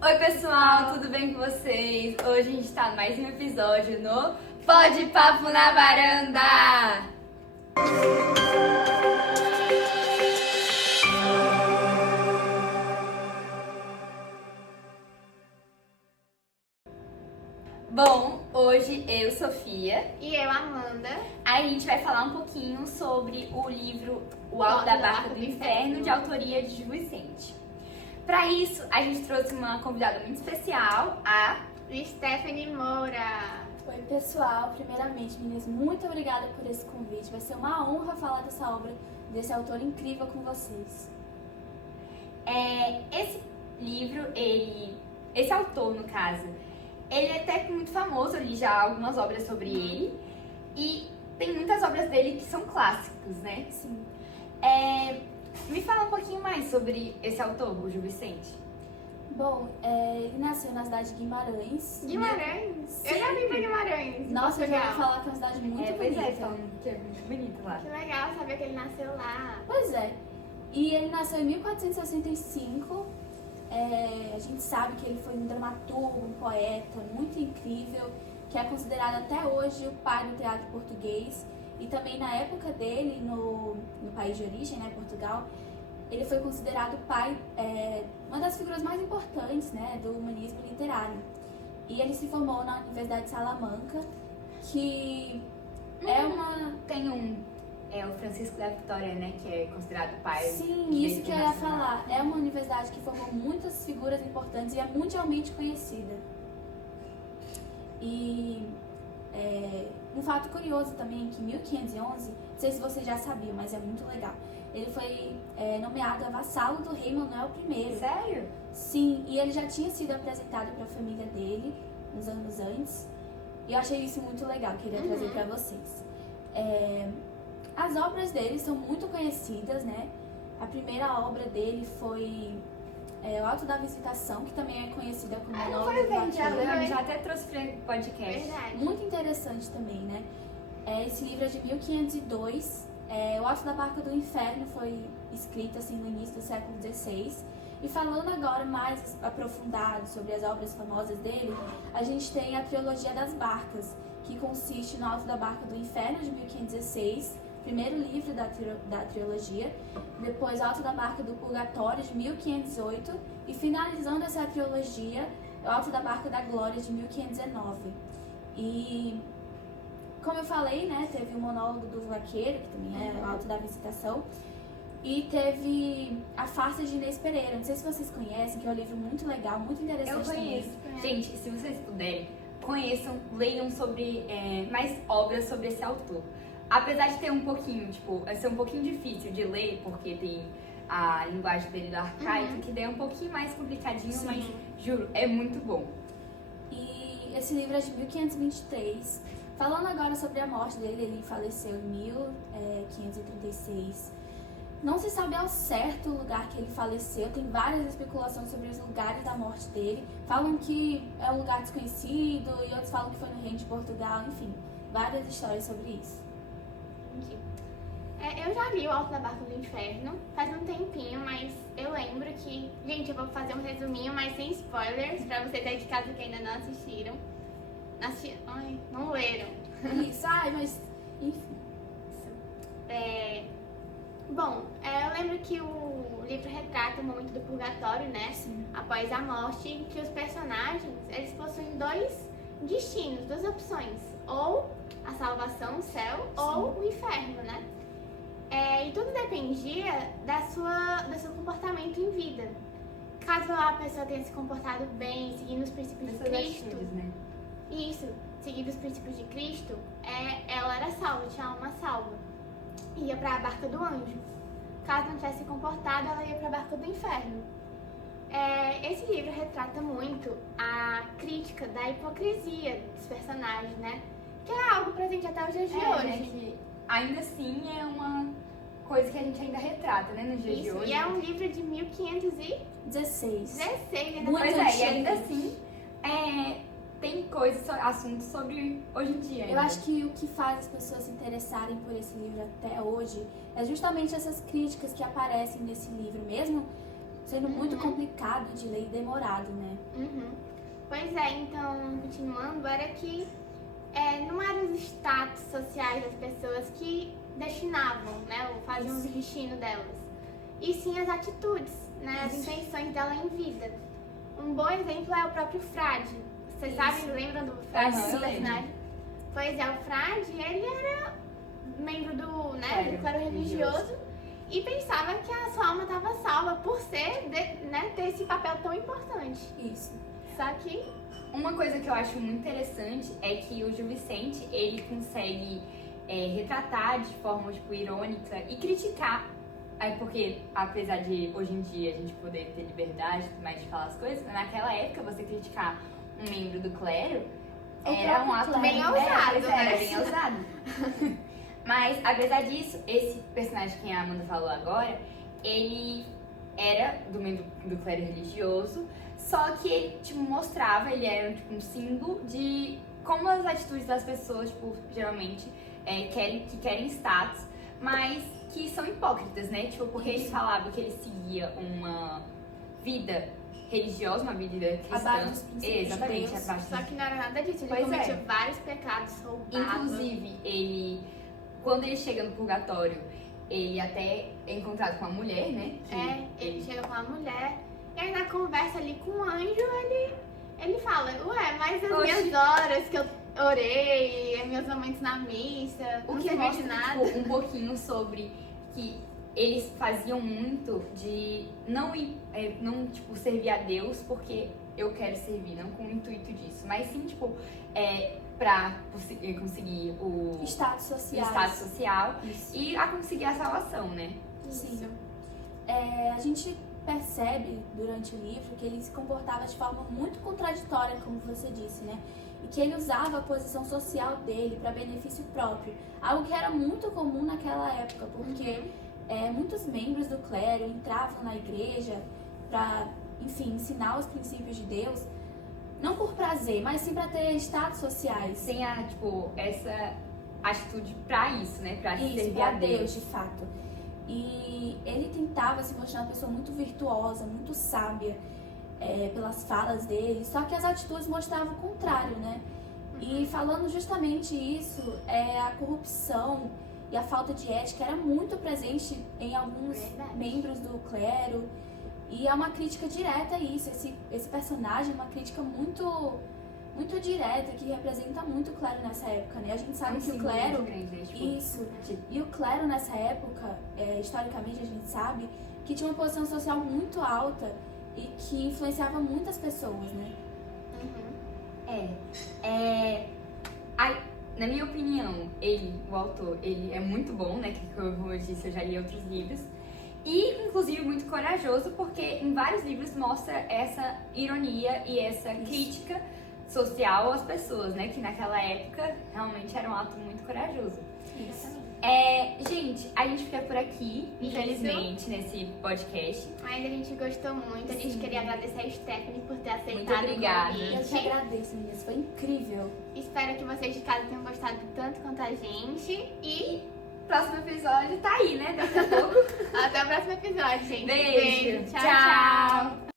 Oi pessoal, tudo bem com vocês? Hoje a gente tá em mais um episódio no Pode Papo na Varanda! Bom, hoje eu, Sofia, E eu, Amanda. a gente vai falar um pouquinho sobre o livro O Alto da Barca do Inferno, de autoria de Gil Vicente. Para isso, a gente trouxe uma convidada muito especial, a Stephanie Moura. Oi pessoal, primeiramente meninas, muito obrigada por esse convite. Vai ser uma honra falar dessa obra, desse autor incrível com vocês. Esse livro, esse autor no caso, ele é até muito famoso, eu li já algumas obras sobre ele e tem muitas obras dele que são clássicos, né? Sim. Me fala um pouquinho mais sobre esse autor, o Gil Vicente. Bom, ele nasceu na cidade de Guimarães. Guimarães? Sim. Eu já vim pra Guimarães. Nossa, eu já Portugal. ouvi falar que é uma cidade muito Pois bonita. é, falam que é muito bonito lá. Que legal saber que ele nasceu lá. Pois é. E ele nasceu em 1465. A gente sabe que ele foi um dramaturgo, um poeta muito incrível, que é considerado até hoje o pai do teatro português. E também na época dele, no país de origem, né, Portugal, ele foi considerado o pai, uma das figuras mais importantes, né, do humanismo literário. E ele se formou na Universidade de Salamanca, que é uma... Tem o Francisco da Vitória, né, que é considerado o pai. Sim, do isso direito que eu ia internacional. falar. É uma universidade que formou muitas figuras importantes e é mundialmente conhecida. E um fato curioso também é que em 1511, não sei se vocês já sabiam, mas é muito legal, ele foi nomeado a vassalo do rei Manuel I. Sério? Sim, e ele já tinha sido apresentado para a família dele uns anos antes. E eu achei isso muito legal, queria trazer para vocês. As obras dele são muito conhecidas, né? A primeira obra dele foi O Alto da Visitação, que também é conhecida como Ah, não Monólogo foi do bem, já Vaqueiro. leu? Eu já até trouxe para o podcast. Verdade. Muito interessante também, né? Esse livro é de 1502. O Alto da Barca do Inferno foi escrito assim, no início do século XVI. E falando agora mais aprofundado sobre as obras famosas dele, a gente tem a Trilogia das Barcas, que consiste no Alto da Barca do Inferno, de 1516, primeiro livro da trilogia, depois Alto da Barca do Purgatório, de 1508, e finalizando essa trilogia, o Alto da Barca da Glória, de 1519. E, como eu falei, né, teve o Monólogo do Vaqueiro, que também é o Alto da Visitação, e teve A Farsa de Inês Pereira. Não sei se vocês conhecem, que é um livro muito legal, muito interessante Eu conheço. também. Gente, se vocês puderem, conheçam, leiam sobre mais obras sobre esse autor. Apesar de ter um pouquinho, ser um pouquinho difícil de ler, porque tem a linguagem dele do arcaico, que daí é um pouquinho mais complicadinho, Sim. mas juro, é muito bom. E esse livro é de 1523. Falando agora sobre a morte dele, ele faleceu em 1536. Não se sabe ao certo o lugar que ele faleceu, tem várias especulações sobre os lugares da morte dele. Falam que é um lugar desconhecido e outros falam que foi no Reino de Portugal, enfim, várias histórias sobre isso. Entendi. Eu já li o Alto da Barca do Inferno faz um tempinho, mas eu lembro que... Gente, eu vou fazer um resuminho, mas sem spoilers, pra vocês aí de casa que ainda não assistiram. Ai, não leram. Isso, mas enfim. Bom, eu lembro que o livro retrata o momento do purgatório, né? Sim. Após a morte, em que os personagens, eles possuem dois destinos, duas opções. Ou a salvação, o céu, ou o inferno, né? E tudo dependia do seu comportamento em vida. Caso a pessoa tenha se comportado bem, seguindo os princípios de Essas Cristo, atitudes, né? isso, seguindo os princípios de Cristo, ela era salva, tinha alma salva. Ia para a barca do anjo. Caso não tivesse se comportado, ela ia para a barca do inferno. Esse livro retrata muito a crítica da hipocrisia dos personagens, né? Que é algo presente até os dias de hoje. Né, que ainda assim é uma coisa que a gente ainda retrata, né, nos dias de Isso, hoje. e é um livro de 1516, 16. ainda Muito Pois mais e antigo. ainda assim tem coisas, assuntos sobre hoje em dia. Eu acho que o que faz as pessoas se interessarem por esse livro até hoje é justamente essas críticas que aparecem nesse livro, mesmo sendo muito complicado de ler e demorado, né? Uhum. Pois é, então, continuando, era que não eram os status sociais das pessoas que destinavam, né, ou faziam o destino delas, e sim as atitudes, né, as intenções dela em vida. Um bom exemplo é o próprio Frade. Vocês sabem, lembram do Frade? Aham, eu lembro. Personagem? Pois é, o Frade, ele era membro do clero religioso e pensava que a sua alma estava salva por ser, ter esse papel tão importante. Isso. Só que Uma coisa que eu acho muito interessante é que o Gil Vicente, ele consegue retratar de forma, tipo, irônica e criticar. Porque, apesar de hoje em dia a gente poder ter liberdade e tudo mais de falar as coisas, naquela época você criticar um membro do clero era um ato bem ousado, né? bem ousado. Mas, apesar disso, esse personagem que a Amanda falou agora, ele era do membro do clero religioso, só que ele, tipo, mostrava, ele era, tipo, um símbolo de como as atitudes das pessoas, tipo, geralmente, querem status, mas que são hipócritas, né? Tipo, porque ele falava que ele seguia uma vida religiosa, uma vida cristã. Abaixo dos princípios Exatamente, de Deus. abaixo Só que não era nada disso, ele Pois cometia é. vários pecados, roubava. Inclusive, quando ele chega no purgatório, ele até é encontrado com uma mulher, né? Que Ele chega com a mulher, e aí na conversa ali com o anjo, ele fala, ué, mas as Oxi. minhas horas que eu orei, meus momentos na missa, O não que serviu de mostra, nada. tipo, um pouquinho sobre que eles faziam muito de não tipo, servir a Deus porque eu quero servir, não com o intuito disso, mas sim, tipo, pra conseguir o Status social. status social Isso. e a conseguir a salvação, né? Sim. A gente percebe durante o livro que ele se comportava de forma muito contraditória, como você disse, né? E que ele usava a posição social dele para benefício próprio, algo que era muito comum naquela época, porque muitos membros do clero entravam na igreja para, enfim, ensinar os princípios de Deus, não por prazer, mas sim para ter status sociais. Sem essa atitude pra isso, né? Pra Isso, servir pra a Deus. de fato. E ele tentava se mostrar uma pessoa muito virtuosa, muito sábia, pelas falas dele, só que as atitudes mostravam o contrário, né? E falando justamente isso, a corrupção e a falta de ética era muito presente em alguns Verdade. membros do clero, e é uma crítica direta a isso. Esse personagem é uma crítica muito, muito direta, que representa muito o clero nessa época, né? A gente sabe que o clero... Isso. E o clero nessa época, historicamente a gente sabe, que tinha uma posição social muito alta e que influenciava muitas pessoas, né? Na minha opinião, o autor, ele é muito bom, né? Que como eu disse, eu já li outros livros. E, inclusive, muito corajoso, porque em vários livros mostra essa ironia e essa crítica social às pessoas, né? Que naquela época realmente era um ato muito corajoso. Isso. Gente, a gente fica por aqui, infelizmente, nesse podcast. Mas a gente gostou muito, a gente Sim. queria agradecer a Stephanie por ter aceitado Muito obrigada. o Eu te convite. agradeço, meninas. Foi incrível. Espero que vocês de casa tenham gostado tanto quanto a gente. E Próximo episódio tá aí, né? Daqui a pouco. até o próximo episódio, gente. Beijo. Tchau, Tchau. tchau.